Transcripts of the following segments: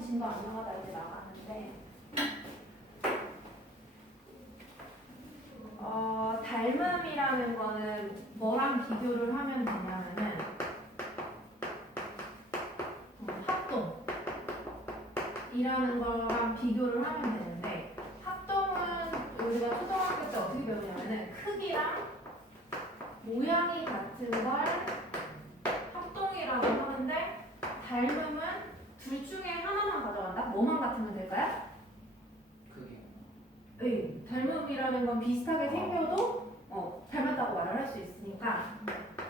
진도 안 나가다 이제 나가는데 닮음이라는 거는 뭐랑 비교를 하면 되냐면은 합동이라는 거랑 비교를 하면 되는데 합동은 우리가 초등학교 때 어떻게 배우냐면은 크기랑 모양이 같은 걸 합동이라고 하는데 닮음은 둘 중에 하나만 가져간다? 뭐만 같으면 될까요? 크게. 네, 닮음이라는 건 비슷하게 생겨도 닮았다고 말을 할 수 있으니까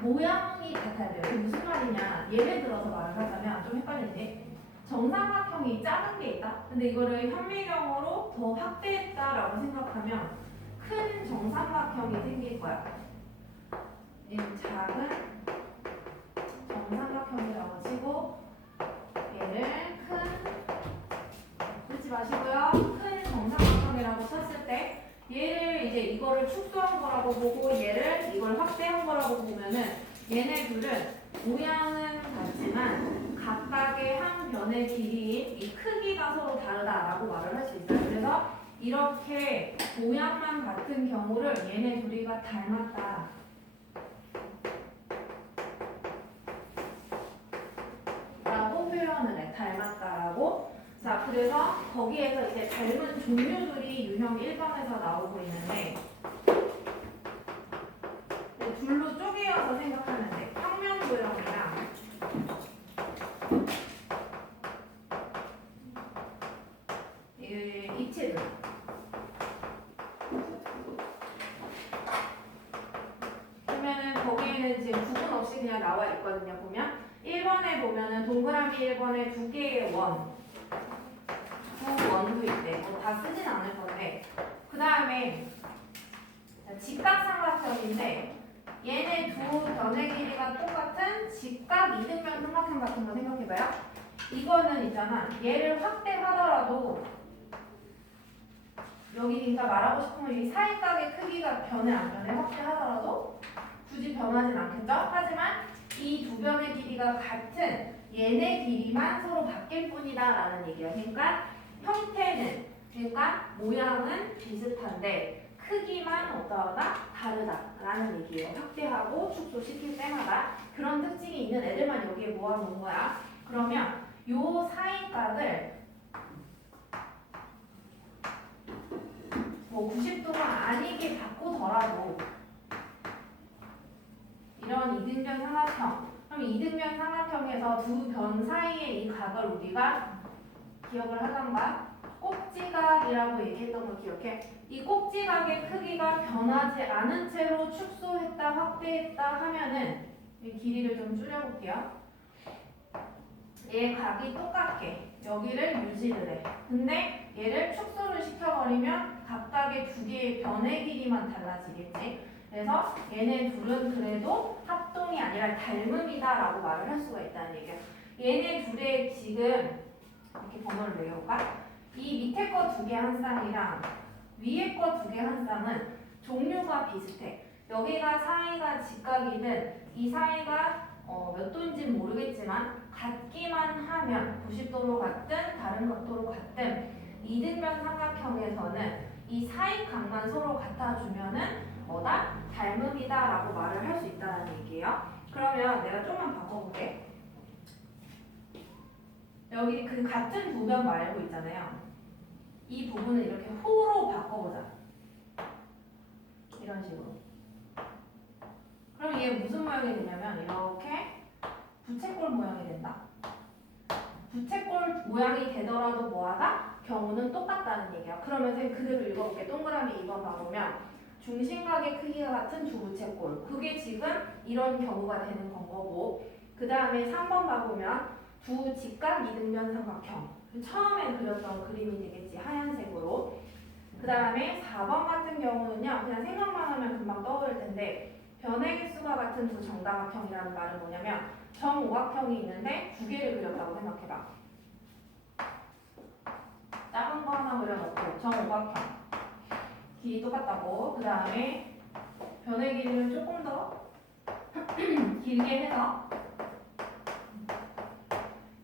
모양이 같아야 돼요. 이게 무슨 말이냐? 예를 들어서 말을 하자면 좀 헷갈리는데 정삼각형이 작은 게 있다? 근데 이거를 현미경으로 더 확대했다라고 생각하면 큰 정삼각형이 생길 거야. 이 작은 정삼각형이라고 치고 얘를 그러지 마시고요. 큰 정삼각형이라고 쳤을 때 얘를 이제 이거를 축소한 거라고 보고 얘를 이걸 확대한 거라고 보면은 얘네 둘은 모양은 같지만 각각의 한 변의 길이인 이 크기가 서로 다르다라고 말을 할 수 있어요. 그래서 이렇게 모양만 같은 경우를 얘네 둘이가 닮았다. 라고 표현을 해. 닮았다라고. 자, 그래서 거기에서 이제 닮은 종류들이 유형 1번에서 나오고 있는데 둘로 쪼개어서 생각하면 돼. 평면 도형이랑 입체도형. 그러면은 거기에는 지금 구분 없이 그냥 나와 있거든요. 보면 1번에 보면은 동그라미 1번에 두 개의 원, 두 원도 있대. 뭐 다 쓰진 않을 건데. 그 다음에 직각삼각형인데 얘네 두 변의 길이가 똑같은 직각 이등변 삼각형 같은 거 생각해봐요. 이거는 있잖아. 얘를 확대하더라도 여기 그러니까 말하고 싶은 건 이 사이각의 크기가 변해 안 변해 확대하더라도 굳이 변하진 않겠죠? 하지만 이 두 변의 길이가 같은 얘네 길이만 서로 바뀔 뿐이다 라는 얘기예요. 그러니까 형태는 그러니까 모양은 비슷한데 크기만 어떠하다? 다르다라는 얘기예요. 확대하고 축소시킬 때마다 그런 특징이 있는 애들만 여기에 모아놓은 거야. 그러면 요 사이각을 뭐 90도가 아니게 바꾸더라도 이런 이등변 삼각형 그럼 이등변 삼각형에서 두 변 사이의 이 각을 우리가 기억을 하던가 꼭지각이라고 얘기했던 거 기억해? 이 꼭지각의 크기가 변하지 않은 채로 축소했다 확대했다 하면은 이 길이를 좀 줄여볼게요. 얘 각이 똑같게 여기를 유지를 해. 근데 얘를 축소를 시켜버리면 각각의 두 개의 변의 길이만 달라지겠지. 그래서 얘네 둘은 그래도 합동이 아니라 닮음이다라고 말을 할 수가 있다는 얘기야. 얘네 둘의 지금 이렇게 번호를 매겨볼까? 이 밑에 거 두 개 한 쌍이랑 위에 거 두 개 한 쌍은 종류가 비슷해. 여기가 사이가 직각이든 이 사이가 몇 도인지는 모르겠지만 같기만 하면 90도로 같든 다른 각도로 같든 이등변 삼각형에서는 이 사이각만 서로 같아주면은 뭐다? 닮음이다라고 말을 할 수 있다는 얘기예요. 그러면 내가 좀만 바꿔볼게. 여기 그 같은 두 변 말고 있잖아요. 이 부분을 이렇게 호로 바꿔보자. 이런 식으로. 그럼 얘 무슨 모양이 되냐면 이렇게 부채꼴 모양이 된다. 부채꼴 모양이 되더라도 뭐하다? 경우는 똑같다는 얘기야. 그러면 선생님 그대로 읽어볼게. 동그라미 2번 봐보면 중심각의 크기가 같은 두 부채꼴. 그게 지금 이런 경우가 되는 건 거고 그 다음에 3번 봐보면 두 직각 이등변 삼각형. 처음에 그렸던 그림이 되겠지. 하얀색으로. 그 다음에 4번 같은 경우는요. 그냥 생각만 하면 금방 떠오를 텐데 변의 개수가 같은 두 정다각형이라는 말은 뭐냐면 정오각형이 있는데 두 개를 그렸다고 생각해봐. 작은 거 하나 그려놓고 정오각형 길이 똑같다고. 그 다음에 변의 길이를 조금 더 길게 해서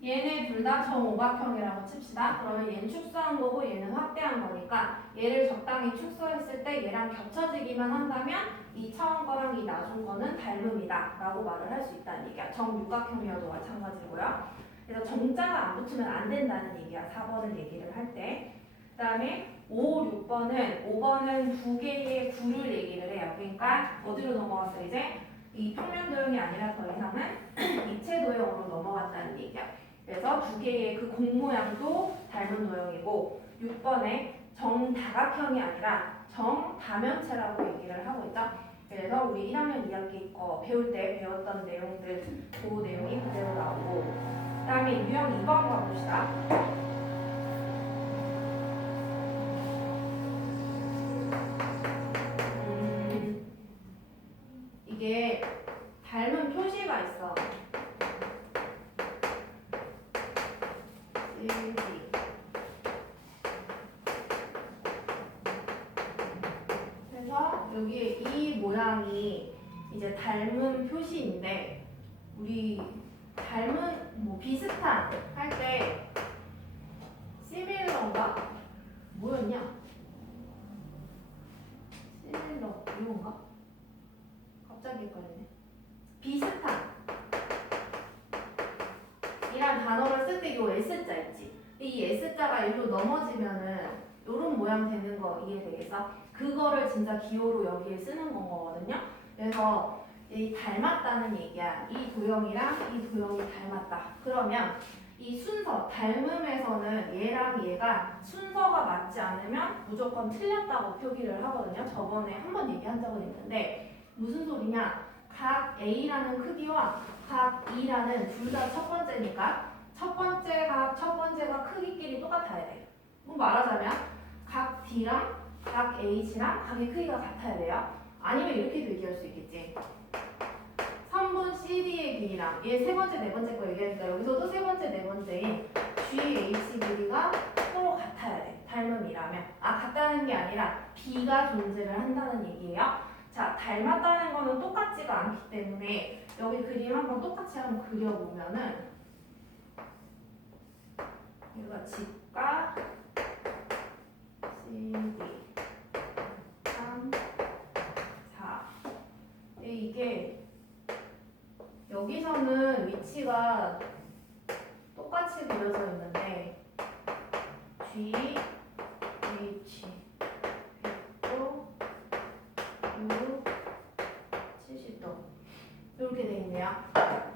얘네 둘 다 정오각형이라고 칩시다. 그러면 얘는 축소한 거고 얘는 확대한 거니까 얘를 적당히 축소했을 때 얘랑 겹쳐지기만 한다면 이 처음 거랑 이 나중 거는 닮음이다 라고 말을 할 수 있다는 얘기야. 정육각형이어도 마찬가지고요. 그래서 정자가 안 붙으면 안 된다는 얘기야. 4번을 얘기를 할 때. 그 다음에 5, 5번은 두 개의 구를 얘기를 해요. 그러니까 어디로 넘어갔어 이제? 이 평면 도형이 아니라 더 이상은 입체 도형으로 넘어갔다는 얘기야. 그래서 두 개의 그 공 모양도 닮은 도형이고 6번에 정다각형이 아니라 정다면체라고 얘기를 하고 있죠. 그래서 우리 1학년 2학기 거 배울 때 배웠던 내용들 그 내용이 그대로 나오고 그 다음에 유형 2번 가봅시다. 이게 닮은 표시가 있어. 그래서 여기에 이 모양이 이제 닮은 표시인데 우리 닮은 뭐 비슷한 할 때 시밀러인가? 뭐였냐? 시밀러 이건가? 갑자기 헷갈리네. 비슷한 이란 단어를 쓸 때 이 S자 있지? 이 S자가 일로 넘어지면은 요런 모양 되는 거 이해되겠어? 그거를 진짜 기호로 여기에 쓰는 건 거거든요. 그래서 이 닮았다는 얘기야. 이 도형이랑 이 도형이 닮았다. 그러면 이 순서, 닮음에서는 얘랑 얘가 순서가 맞지 않으면 무조건 틀렸다고 표기를 하거든요. 저번에 한번 얘기한 적은 있는데 무슨 소리냐? 각 A라는 크기와 각 E라는 둘 다 첫 번째니까 첫 번째가 크기끼리 똑같아야 돼. 뭐 말하자면 각 D랑 각 H랑 각의 크기가 같아야 돼요. 아니면 이렇게도 얘기할 수 있겠지. 선분 CD의 길이랑 얘 세 번째, 네 번째 거 얘기하니까 여기서도 세 번째, 네 번째인 GH 길이가 서로 같아야 돼. 닮음이라면. 같다는 게 아니라 B가 존재를 한다는 얘기예요. 자, 닮았다는 거는 똑같지가 않기 때문에 여기 그림 한번 똑같이 한번 그려보면은 여기가 집과 CD 3, 4 이게 여기서는 위치가 똑같이 그려져 있는데 G, H, 100도, 6, 70도 이렇게 돼 있네요.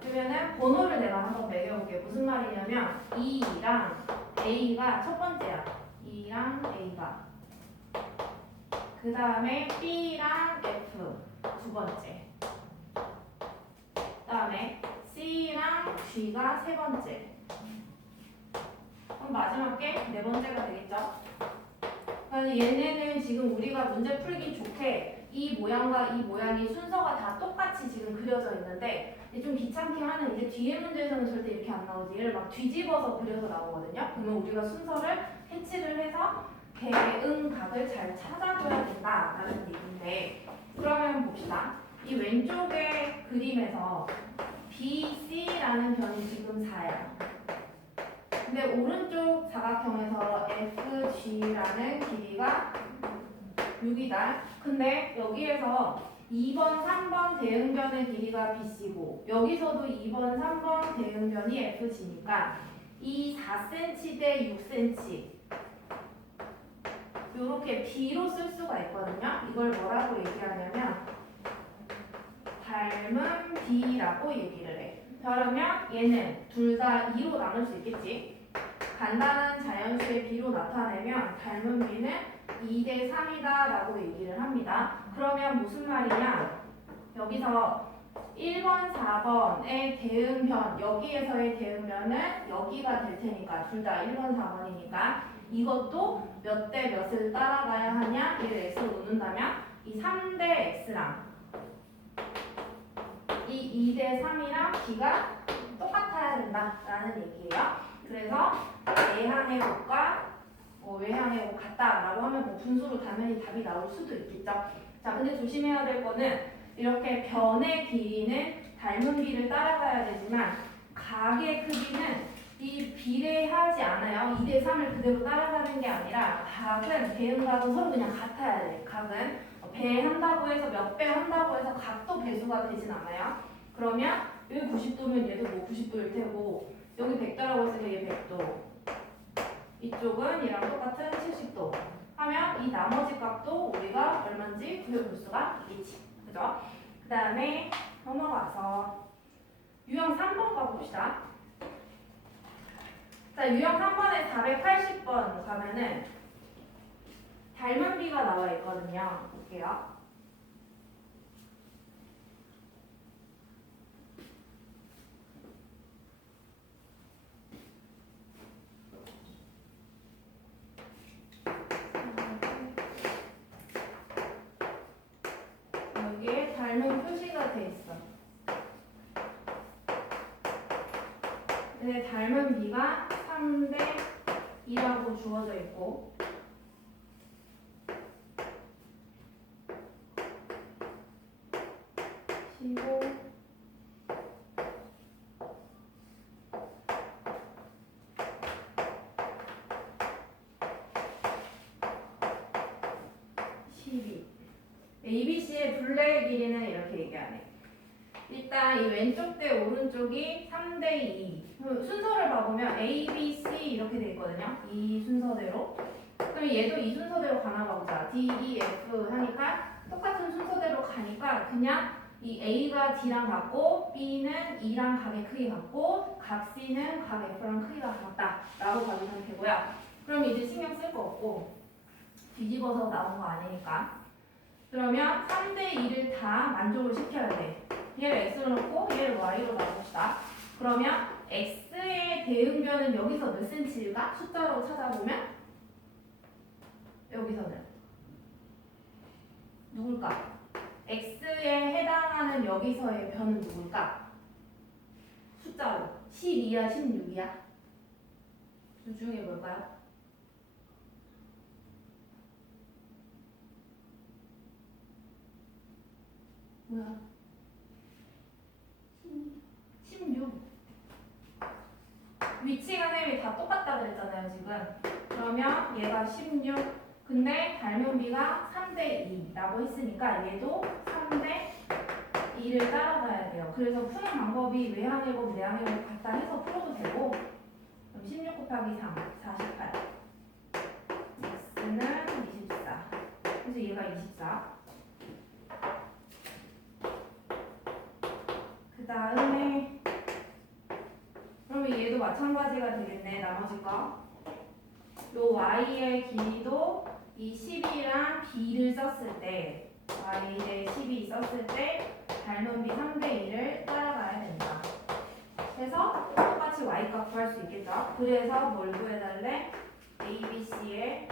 그러면은 번호를 내가 한번 매겨볼게요. 무슨 말이냐면 E랑 A가 첫 번째야. E랑 A가 그 다음에 B랑 F 두 번째 그 다음에 C랑 G가 세 번째 그럼 마지막 게 네 번째가 되겠죠. 그래서 얘네는 지금 우리가 문제 풀기 좋게 이 모양과 이 모양이 순서가 다 똑같이 지금 그려져 있는데 좀 귀찮게 하는 이제 뒤에 문제에서는 절대 이렇게 안 나오지. 얘를 막 뒤집어서 그려서 나오거든요. 그러면 우리가 순서를 해치를 해서 대응각을 잘 찾아줘야 된다라는 얘기인데 그러면 봅시다. 이 왼쪽의 그림에서 BC라는 변이 지금 4야. 근데 오른쪽 사각형에서 FG라는 길이가 6이다. 근데 여기에서 2번, 3번 대응변의 길이가 BC고 여기서도 2번, 3번 대응변이 FG니까 이 4cm 대 6cm 이렇게 B로 쓸 수가 있거든요. 이걸 뭐라고 얘기하냐면 닮은 B라고 얘기를 해. 그러면 얘는 둘 다 2로 나눌 수 있겠지. 간단한 자연수의 B로 나타내면 닮은 B는 2대 3이다 라고 얘기를 합니다. 그러면 무슨 말이냐? 여기서 1번, 4번의 대응변, 여기에서의 대응변은 여기가 될 테니까 둘 다 1번, 4번이니까 이것도 몇 대 몇을 따라가야 하냐? 얘를 x로 놓는다면 이 3대 x랑 이 2대 3이랑 b가 똑같아야 된다라는 얘기예요. 그래서 내항의 곱과 외항의 곱 같다라고 하면 뭐 분수로 당연히 답이 나올 수도 있겠죠. 자, 근데 조심해야 될 거는 이렇게 변의 길이는 닮은 길을 따라가야 되지만 각의 크기는 이 비례하지 않아요. 2대 3을 그대로 따라가는 게 아니라 각은 배음각은 서로 그냥 같아야 돼. 각은 배한다고 해서 몇 배 한다고 해서 각도 배수가 되진 않아요. 그러면 여기 90도면 얘도 뭐 90도일 테고 여기 100도라고 했으니까 얘 100도 이쪽은 얘랑 똑같은 70도 하면 이 나머지 값도 우리가 얼마인지 구해볼 수가 있겠지. 그죠? 그 다음에 넘어가서 유형 3번 가봅시다. 자, 유형 3번에 480번 가면은 닮은 비가 나와 있거든요. 볼게요. 여기에 닮은 표시가 돼 있어. 근데 닮은 비가 3대 2라고 주어져 있고 15 12 ABC의 둘레의 길이는 이렇게 얘기하네. 일단 이 왼쪽 대 오른쪽이 3대 2 순서를 봐보면 A, B, C 이렇게 돼 있거든요. 이 순서대로. 그럼 얘도 이 순서대로 가나 봐보자. D, E, F 하니까 똑같은 순서대로 가니까 그냥 이 A가 D랑 같고 B는 E랑 각의 크기 같고 각 C는 각 F랑 크기가 같다 라고 봐주면 되고요. 그럼 이제 신경 쓸 거 없고 뒤집어서 나온 거 아니니까. 그러면 3대 2를 다 만족을 시켜야 돼. 얘를 x로 놓고 얘를 y로 놔봅시다. 그러면 x의 대응변은 여기서 몇 cm일까? 숫자로 찾아보면 여기서는 누굴까? x에 해당하는 여기서의 변은 누굴까? 숫자로 12야 16이야? 둘 중에 뭘까요? 뭐야? 16. 위치가 셈이 다 똑같다 그랬잖아요 지금. 그러면 얘가 16. 근데 닮은 비가 3대 2라고 했으니까 얘도 3대 2를 따라가야 돼요. 그래서 푸는 방법이 외항일곱 내항일곱 같다 해서 풀어도 되고. 그럼 16 곱하기 3, 48. x는 24. 그래서 얘가 24. 그 다음에 그러면 얘도 마찬가지가 되겠네. 나머지 거. 요 y의 길이도 이 12랑 b를 썼을 때 y 대 12 썼을 때 닮은 비 3대 2를 따라가야 된다. 그래서 똑같이 y 값 구할 수 있겠죠. 그래서 뭘 구해달래? a, b, c의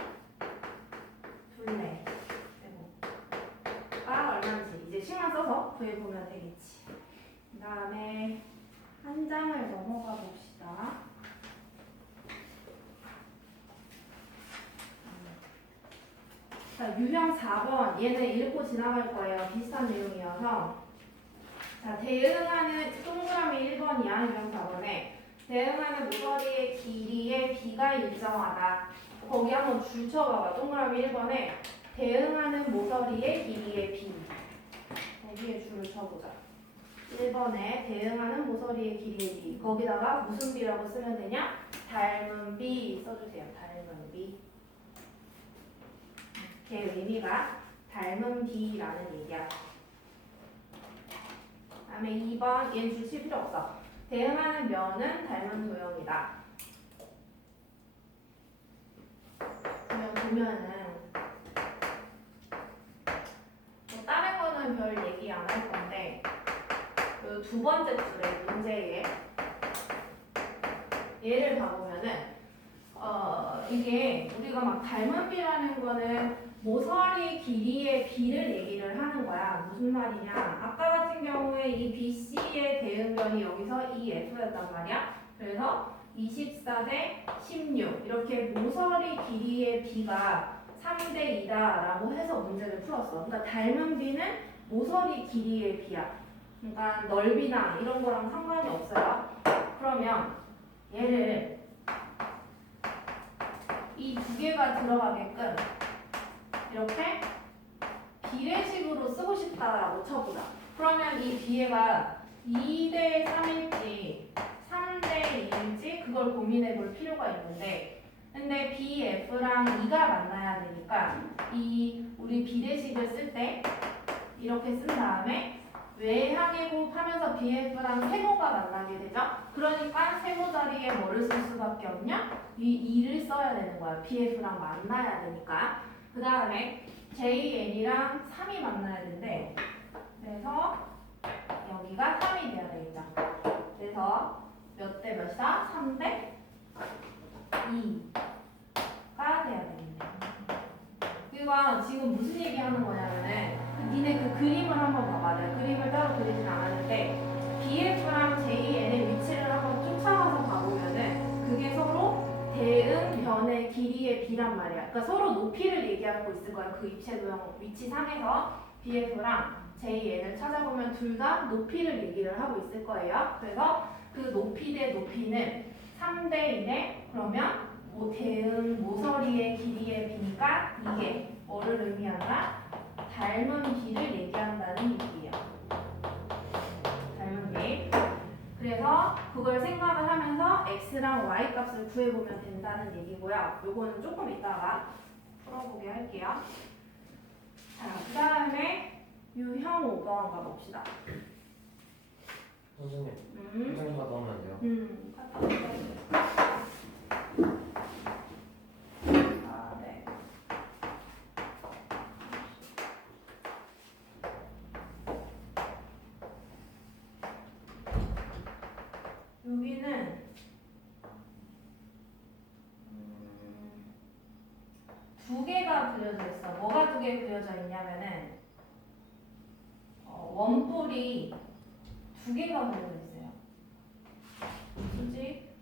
둘레 가 얼마인지 이제 식만 써서 구해보면 되겠지. 그 다음에 한 장을 넘어가 봅시다. 자, 유형 4번. 얘는 읽고 지나갈 거예요. 비슷한 내용이어서. 자, 대응하는 동그라미 1번이야. 유형 4번에. 대응하는 모서리의 길이의 비가 일정하다. 거기 한번 줄 쳐봐봐. 동그라미 1번에 대응하는 모서리의 길이의 비. 거기에 줄을 쳐보자. 1번에 대응하는 모서리의 길이의 비. 거기다가 무슨 비라고 쓰면 되냐? 닮은 비 써주세요. 닮은 비. 걔 의미가 닮은 비라는 얘기야. 다음에 2번. 얘는 줄칠 필요 없어. 대응하는 면은 닮은 도형이다. 그러면 보면은 뭐 다른 거는 별 얘기 안 할 건데 그 두 번째 줄에 문제에 얘를 봐보면은 이게 우리가 막 닮은 비라는 거는 모서리 길이의 비를 얘기를 하는 거야. 무슨 말이냐? 아까 같은 경우에 이 BC의 대응변이 여기서 EF였단 말이야. 그래서 24 대 16 이렇게 모서리 길이의 비가 3대 2다라고 해서 문제를 풀었어. 그러니까 닮은 비는 모서리 길이의 비야. 그러니까 넓이나 이런 거랑 상관이 없어요. 그러면 얘를 이 두 개가 들어가게끔 이렇게 비례식으로 쓰고 싶다라고 쳐보자. 그러면 이 뒤에가 2대 3일지 3대 2일지 그걸 고민해 볼 필요가 있는데, 근데 BF랑 2가 만나야 되니까 이 우리 비례식을 쓸 때 이렇게 쓴 다음에 외항의 곱하면서 BF랑 세모가 만나게 되죠. 그러니까 세모 자리에 뭐를 쓸 수밖에 없냐? 이 2를 써야 되는 거야. BF랑 만나야 되니까. 그 다음에 JN이랑 3이 만나야 되는데, 그래서 여기가 3이 돼야 되겠죠. 그래서 몇 대 몇이다? 3대 2가 돼야 되겠네. 그러니까 지금 무슨 얘기 하는 거냐면은, 니네 그 그림을 한번 봐봐. 내가 그림을 따로 그리진 않았는데 BF랑 JN의 위치를 한번 쫓아가서 봐보면은 그게 서로 대응 변의 길이의 비란 말이야. 그러니까 서로 높이를 얘기하고 있을 거야. 그 입체도형 위치상에서 BF랑 JN을 찾아보면 둘 다 높이를 얘기를 하고 있을 거예요. 그래서 그 높이 대 높이는 3대 1에 그러면 뭐 대응 모서리의 길이의 비니까 이게 뭐를 의미한다? 닮은 비를 얘기한다는 얘기예요. 닮은 비. 그래서 그걸 생각을 하면서 x랑 y 값을 구해보면 된다는 얘기고요. 요거는 조금 이따가 풀어보게 할게요. 자, 그 다음에 유형 5번 가봅시다. 선생님, 선생님 갔다 오면 안 돼요? 갔다 올게요. 아, 네. 여기는 두 개가 그려져 있어. 뭐가 두 개 그려져 있냐면은 원뿔이 두 개가 그려져 있어요. 수직,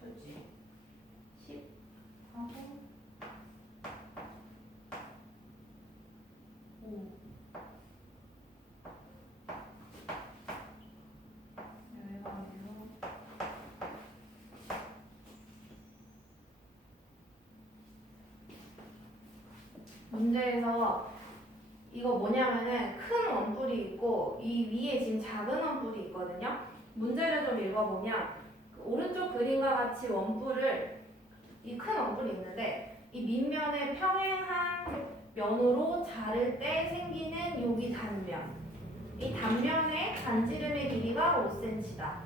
수직, 10하고 5. 여기가 문제에서 이거 뭐냐면은 큰 원뿔이 있고 이 위에 지금 작은 원뿔이 있거든요. 문제를 좀 읽어보면 오른쪽 그림과 같이 원뿔을 이 큰 원뿔이 있는데 이 밑면에 평행한 면으로 자를 때 생기는 여기 단면, 이 단면의 반지름의 길이가 5cm다.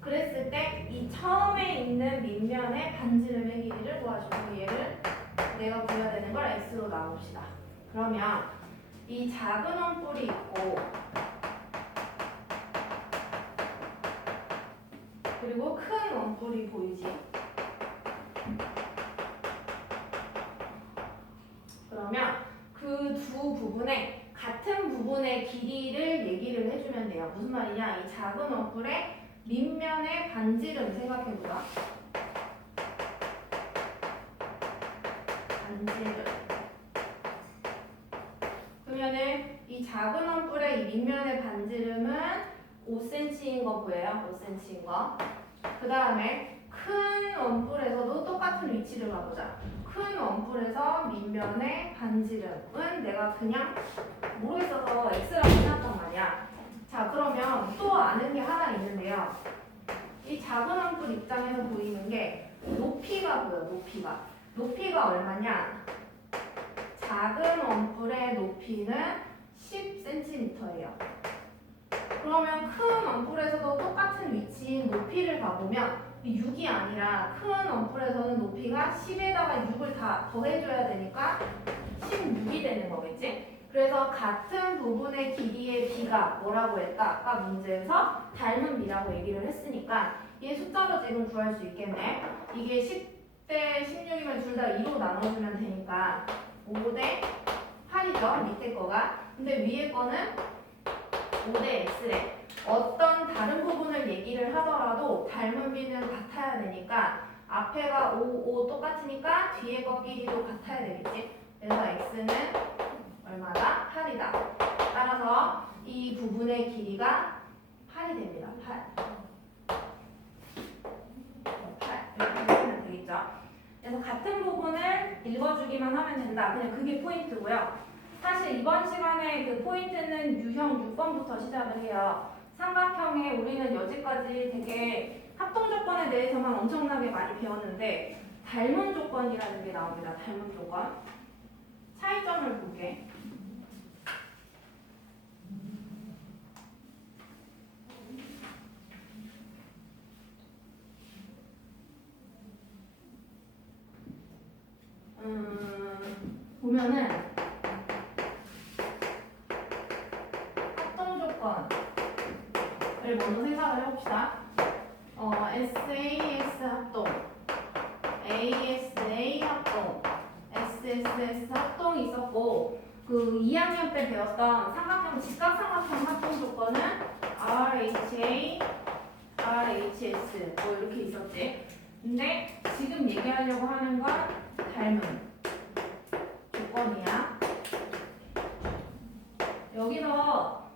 그랬을 때 이 처음에 있는 밑면의 반지름의 길이를 구해주고 얘를 내가 구해야 되는 걸 x로 나눕시다. 그러면 이 작은 원뿔이 있고 그리고 큰 원뿔이 보이지? 그러면 그 두 부분의 같은 부분의 길이를 얘기를 해주면 돼요. 무슨 말이냐? 이 작은 원뿔의 밑면의 반지름 생각해보자. 반지름. 그러면은 이 작은 원뿔의 이 밑면의 반지름은 5cm인 거 보여요? 5cm인 거. 그 다음에 큰 원뿔에서도 똑같은 위치를 가보자. 큰 원뿔에서 밑면의 반지름은 내가 그냥 모르겠어서 x라고 해놨단 말이야. 자, 그러면 또 아는 게 하나 있는데요. 이 작은 원뿔 입장에서 보이는 게 높이가 보여. 높이가 얼마냐? 작은 원뿔의 높이는 10cm예요. 그러면 큰 원뿔에서도 똑같은 위치인 높이를 가보면 6이 아니라 큰 원뿔에서는 높이가 10에다가 6을 다 더해줘야 되니까 16이 되는 거겠지? 그래서 같은 부분의 길이의 비가 뭐라고 했다? 아까 문제에서 닮은 비라고 얘기를 했으니까 얘 숫자로 지금 구할 수 있겠네. 이게 10대 16이면 둘 다 2로 나눠주면 되니까 5대 8이죠, 밑에 거가. 근데 위에 거는 5대 x래. 어떤 다른 부분을 얘기를 하더라도 닮은 비는 같아야 되니까 앞에가 5 똑같으니까 뒤에 거 길이도 같아야 되겠지. 그래서 x는 얼마다? 8이다. 따라서 이 부분의 길이가 8이 됩니다. 8. 그래서 같은 부분을 읽어주기만 하면 된다. 그냥 그게 포인트고요. 사실 이번 시간에 그 포인트는 유형 6번부터 시작을 해요. 삼각형에 우리는 여지까지 되게 합동 조건에 대해서만 엄청나게 많이 배웠는데 닮은 조건이라는 게 나옵니다. 닮은 조건. 차이점을 볼게. 보면은 합동 조건을 먼저 생각을 해봅시다. SAS 합동, ASA 합동, SSS 합동이 있었고 그 2학년 때 배웠던 삼각형 직각삼각형 합동 조건은 RHA, RHS 뭐 이렇게 있었지. 근데 지금 얘기하려고 하는 건 닮은 조건이야. 여기서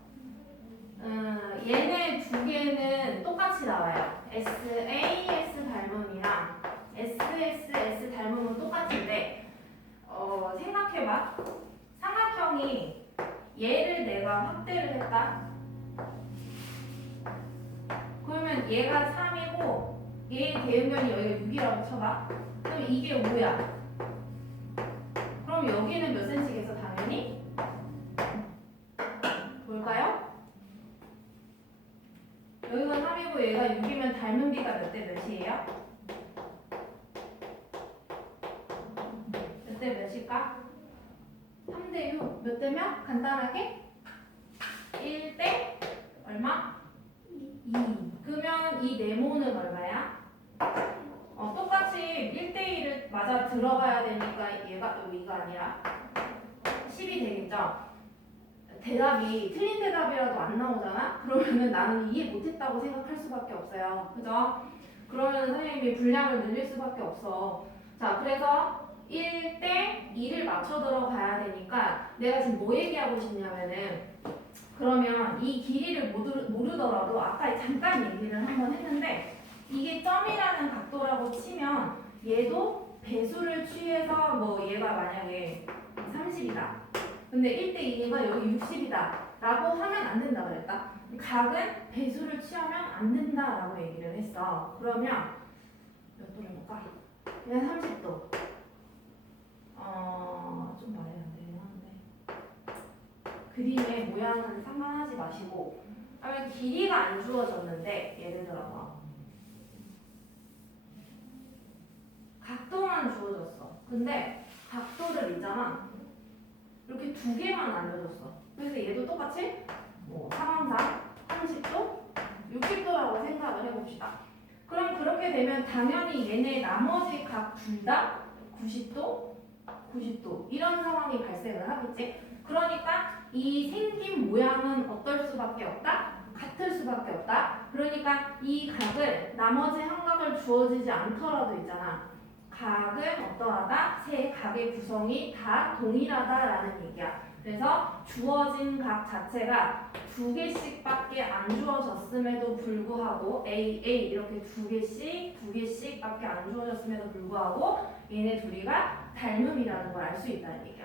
얘네 두 개는 똑같이 나와요. SAS 닮음이랑 SSS 닮음은 똑같은데 생각해봐. 삼각형이 얘를 내가 확대를 했다. 그러면 얘가 3이고 얘의 대응변이 여기가 6이라고 쳐봐. 그럼 이게 5야. 그럼 여기는 몇 cm겠어 당연히? 볼까요? 여기가 3이고 얘가 6이면 닮은 비가 몇 대 몇이에요? 몇 대 몇일까? 3대 6. 몇 대면? 간단하게? 1대 얼마? 2. 그러면 이 네모는 얼마야? 똑같이 1대1을 맞아 들어가야 되니까 얘가 여기가 아니라 10이 되겠죠? 대답이 틀린 대답이라도 안 나오잖아? 그러면은 나는 이해 못했다고 생각할 수밖에 없어요. 그죠? 그러면 선생님이 분량을 늘릴 수밖에 없어. 자, 그래서 1대 2를 맞춰 들어가야 되니까 내가 지금 뭐 얘기하고 싶냐면은 그러면 이 길이를 모르더라도 아까 잠깐 얘기를 한번 했는데 이게 점이라는 각도라고 치면 얘도 배수를 취해서 뭐 얘가 만약에 30이다. 근데 1대2가 여기 60이다 라고 하면 안 된다 그랬다. 각은 배수를 취하면 안 된다 라고 얘기를 했어. 그러면 몇 도를 볼까? 그냥 30도. 좀 말이 안 되긴 하는데 그림의 모양은 상관하지 마시고 하면 길이가 안 주어졌는데 예를 들어서 각도만 주어졌어. 근데 각도를 있잖아. 이렇게 두 개만 알려줬어. 그래서 얘도 똑같이 뭐 상황상 30도, 60도라고 생각을 해봅시다. 그럼 그렇게 되면 당연히 얘네 나머지 각 둘 다 90도, 90도 이런 상황이 발생을 하겠지. 그러니까 이 생긴 모양은 어떨 수밖에 없다? 같을 수밖에 없다. 그러니까 이 각을 나머지 한 각을 주어지지 않더라도 있잖아. 각은 어떠하다? 세 각의 구성이 다 동일하다라는 얘기야. 그래서 주어진 각 자체가 두 개씩밖에 안 주어졌음에도 불구하고 A 이렇게 두 개씩밖에 안 주어졌음에도 불구하고 얘네 둘이가 닮음이라는 걸 알 수 있다는 얘기야.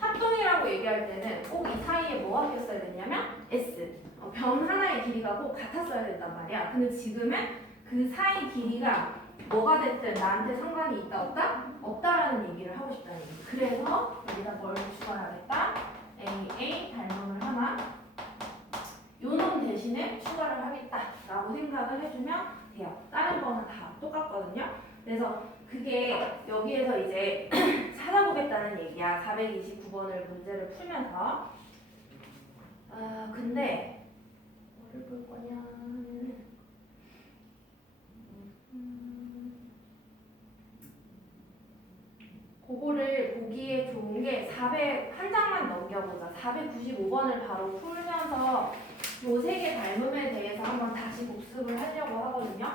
합동이라고 얘기할 때는 꼭 이 사이에 뭐가 꼈어야 되냐면 S. 변 하나의 길이가 꼭 같았어야 된단 말이야. 근데 지금은 그 사이 길이가 뭐가 됐든 나한테 상관이 있다 없다? 없다라는 얘기를 하고 싶다는 얘기. 그래서 여기다 뭘 추가하겠다? AA 닮음을 하나 요놈 대신에 추가를 하겠다라고 생각을 해주면 돼요. 다른 거는 다 똑같거든요. 그래서 그게 여기에서 이제 찾아보겠다는 얘기야. 429번을 문제를 풀면서 근데 뭐를 볼 거냐 그거를 보기에 좋은 게 400, 한 장만 넘겨보자. 495번을 바로 풀면서 요 세 개 닮음에 대해서 한번 다시 복습을 하려고 하거든요.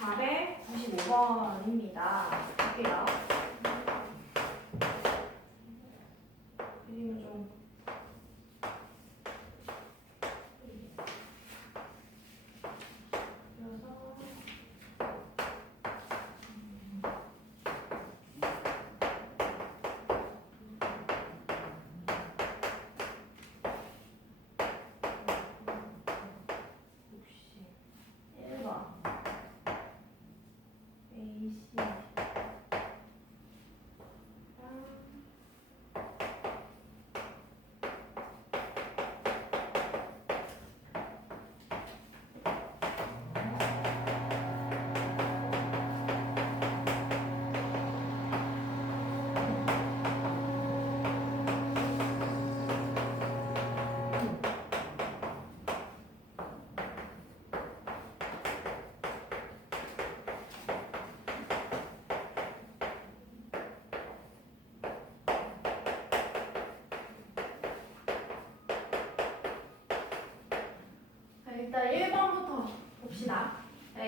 495번입니다. 볼게요. 그림을 좀 그려서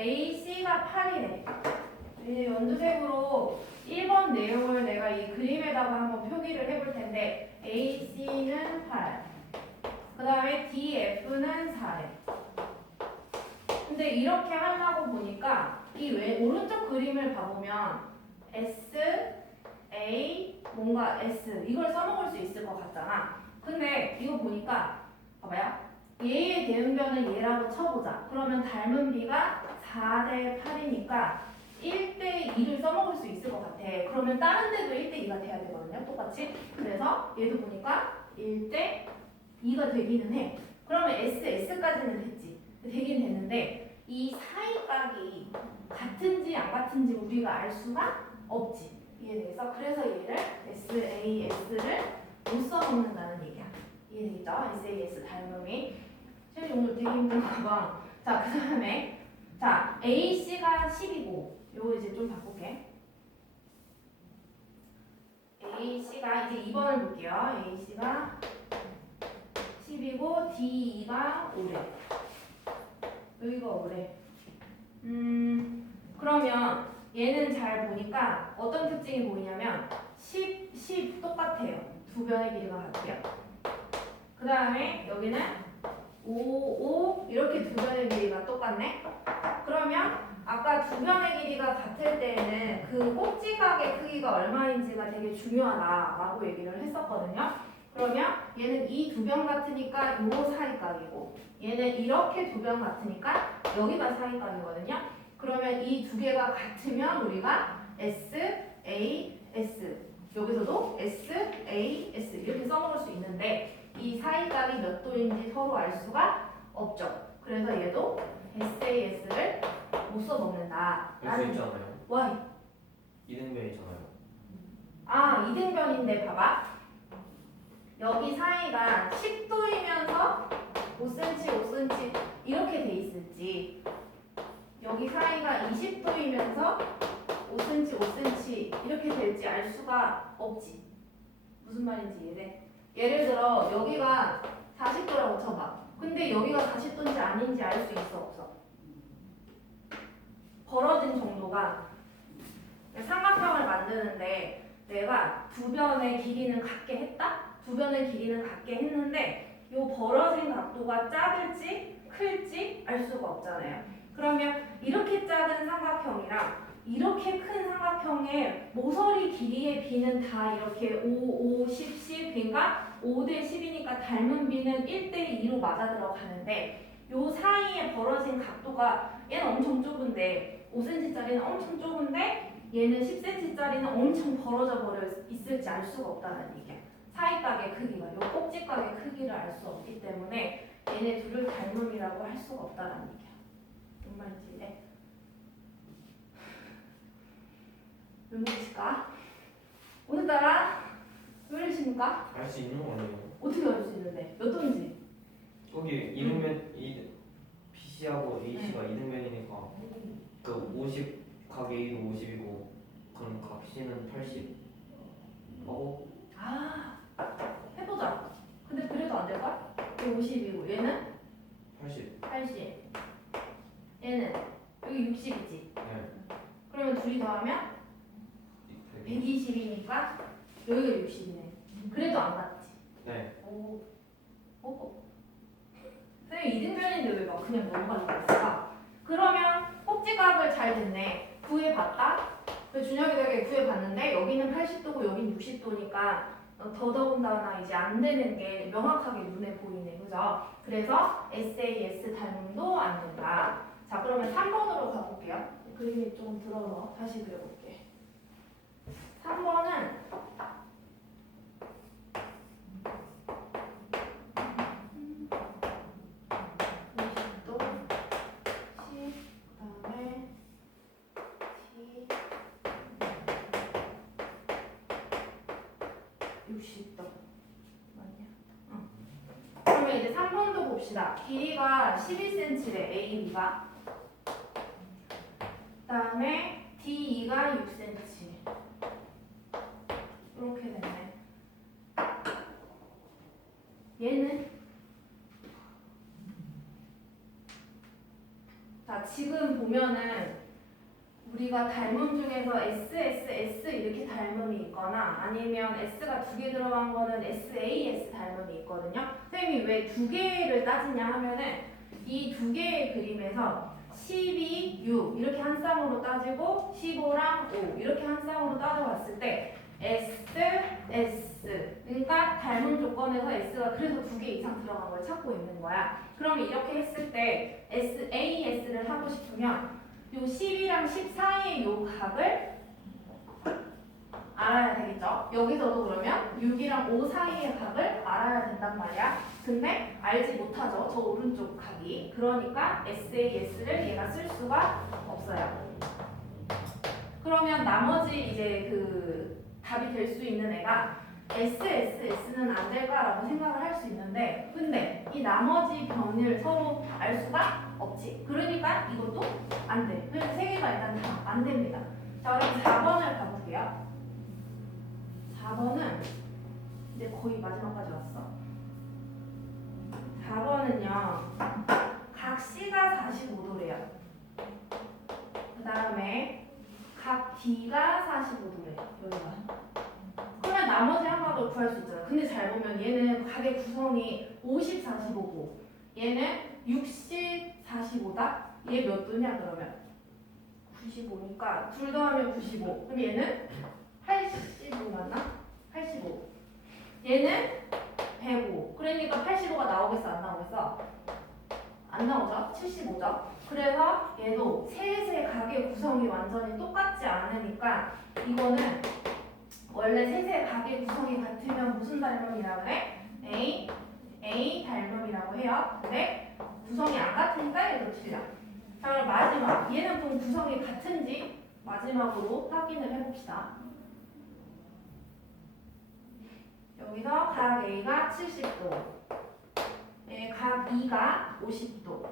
AC가 8이래. 이제 연두색으로 1번 내용을 내가 이 그림에다가 한번 표기를 해볼 텐데 AC는 8. 그 다음에 DF는 4래. 근데 이렇게 하려고 보니까 이 오른쪽 그림을 봐보면 S, A, 뭔가 S 이걸 써먹을 수 있을 것 같잖아. 근데 이거 보니까 봐봐요. 얘의 대응변은 얘라고 쳐보자. 그러면 닮은 B가 4대 8이니까 1대 2를 써먹을 수 있을 것 같아. 그러면 다른 데도 1대 2가 돼야 되거든요. 똑같이. 그래서 얘도 보니까 1대 2가 되기는 해. 그러면 S까지는 됐지. 되긴 됐는데 이 사이각이 같은지 안 같은지 우리가 알 수가 없지. 이해되겠어? 그래서 얘를 SAS를 못 써먹는다는 얘기야. 이해되겠죠? SAS 닮음이. 쟤 오늘 되게 힘든가 봐. 자, 그 다음에 자, AC가 10이고 요거 이제 좀 바꿀게. AC가 이제 2번을 볼게요. AC가 10이고 D2가 5래. 여기가 5래. 그러면 얘는 잘 보니까 어떤 특징이 보이냐면 10 똑같아요. 두 변의 길이가 같아요. 그 다음에 여기는 5 이렇게 두 변의 길이가 똑같네. 그러면 아까 두 변의 길이가 같을 때에는 그 꼭지각의 크기가 얼마인지가 되게 중요하다라고 얘기를 했었거든요. 그러면 얘는 이 두 변 같으니까 요 사이각이고 얘는 이렇게 두 변 같으니까 여기가 사이각이거든요. 그러면 이 두 개가 같으면 우리가 S, A, S 여기서도 S, A, S 이렇게 써먹을 수 있는데 이 사이각이 몇 도인지 서로 알 수가 없죠. 그래서 얘도 SAS를 못 써먹는다. 할 수 있잖아요. Why? 이등변이잖아요. 아, 이등변인데 봐봐. 여기 사이가 10도이면서 5cm, 5cm 이렇게 돼 있을지 여기 사이가 20도이면서 5cm, 5cm 이렇게 될지 알 수가 없지. 무슨 말인지 이해돼? 예를 들어 여기가 40도라고 쳐봐. 근데 여기가 40도인지 아닌지 알 수 있어 없어? 벌어진 정도가 삼각형을 만드는데 내가 두 변의 길이는 같게 했다? 두 변의 길이는 같게 했는데 요 벌어진 각도가 작을지 클지 알 수가 없잖아요. 그러면 이렇게 작은 삼각형이랑 이렇게 큰 삼각형의 모서리 길이의 비는 다 이렇게 5, 5, 10, 10 그러니까 5대 10이니까 닮은 비는 1대 2로 맞아 들어가는데 요 사이에 벌어진 각도가 얘는 엄청 좁은데 5cm짜리는 엄청 좁은데 얘는 10cm짜리는 엄청 벌어져 버려 있을지 알 수가 없다는 얘기야. 사이각의 크기가 요 꼭지각의 크기를 알 수 없기 때문에 얘네 둘을 닮음이라고 할 수가 없다는 얘기야. 뭔 말인지 이해? 왜 묻힐까? 오늘따라 왜 이러십니까? 알 수 있는 거 아니에요? 어떻게 알 수 있는데? 몇 도인지? 거기 이등변 BC하고 AC가 이등변이니까 그 50 각 A도 50이고 그럼 각 C는 80. 아, 해보자. 근데 그래도 안 될걸? 얘 50이고 얘는 80. 80. 얘는 여기 60이지. 네. 그러면 둘이 더하면 120이니까 여기가 60이네. 그래도 안 같지. 네. 오, 선생님 이등변인데 왜 막 그냥 넘어가는 거였을까? 그러면 꼭지각을 잘 됐네. 구해봤다. 준혁이 되게 구해봤는데 여기는 80도고 여기는 60도니까 더더군다나 이제 안 되는 게 명확하게 눈에 보이네. 그죠? 그래서 SAS 닮음도 안 된다. 자, 그러면 3번으로 가볼게요. 그림이 좀 들어서 다시 그려볼게. 3번은 20도, 10, 그다음에 T 60도. 맞냐? 그러면 이제 3번도 봅시다. 길이가 12cm래, A, B가. 그다음에 D2가 6cm. 이렇게 됐네. 얘는 자, 지금 보면은 우리가 닮음 중에서 S, S, S 이렇게 닮음이 있거나 아니면 S가 두 개 들어간 거는 S, A, S 닮음이 있거든요. 선생님이 왜 두 개를 따지냐 하면은 이 두 개의 그림에서 12, 6 이렇게 한 쌍으로 따지고 15랑 5 이렇게 한 쌍으로 따져봤을 때 S, S 그러니까 닮은 조건에서 S가 그래서 두 개 이상 들어간 걸 찾고 있는 거야. 그러면 이렇게 했을 때 S, A, S를 하고 싶으면 요 10이랑 10 사이의 요 각을 알아야 되겠죠? 여기서도 그러면 6이랑 5 사이의 각을 알아야 된단 말이야. 근데 알지 못하죠. 저 오른쪽 각이. 그러니까 SAS를 얘가 쓸 수가 없어요. 그러면 나머지 이제 그 답이 될 수 있는 애가 SSS는 안 될까라고 생각을 할 수 있는데 근데 이 나머지 변을 서로 알 수가 없지. 그러니까 이것도 안 돼. 그래서 세 개가 일단 다 안 됩니다. 자, 그럼 4번을 가볼게요. 4번은 이제 거의 마지막까지 왔어. 4번은요. 각 C가 45도래요. 그 다음에 각 D가 45도래요. 여기가. 그러면 나머지 한 각을 구할 수 있잖아. 근데 잘 보면 얘는 각의 구성이 50, 45고 얘는 60, 45다? 얘 몇 도냐 그러면? 95니까 둘 더하면 95. 그럼 얘는 85 맞나? 85. 얘는 105. 그러니까 85가 나오겠어 안 나오겠어? 안 나오죠? 75죠? 그래서 얘도 셋의 각의 구성이 완전히 똑같지 않으니까 이거는 원래 셋의 각의 구성이 같으면 무슨 닮음이라고 그래? A 닮음이라고 해요. 근데 구성이 안 같으니까 얘도 틀려. 자 그럼 마지막 얘는 그럼 구성이 같은지 마지막으로 확인을 해봅시다. 여기서 각 A가 70도 각 E가 50도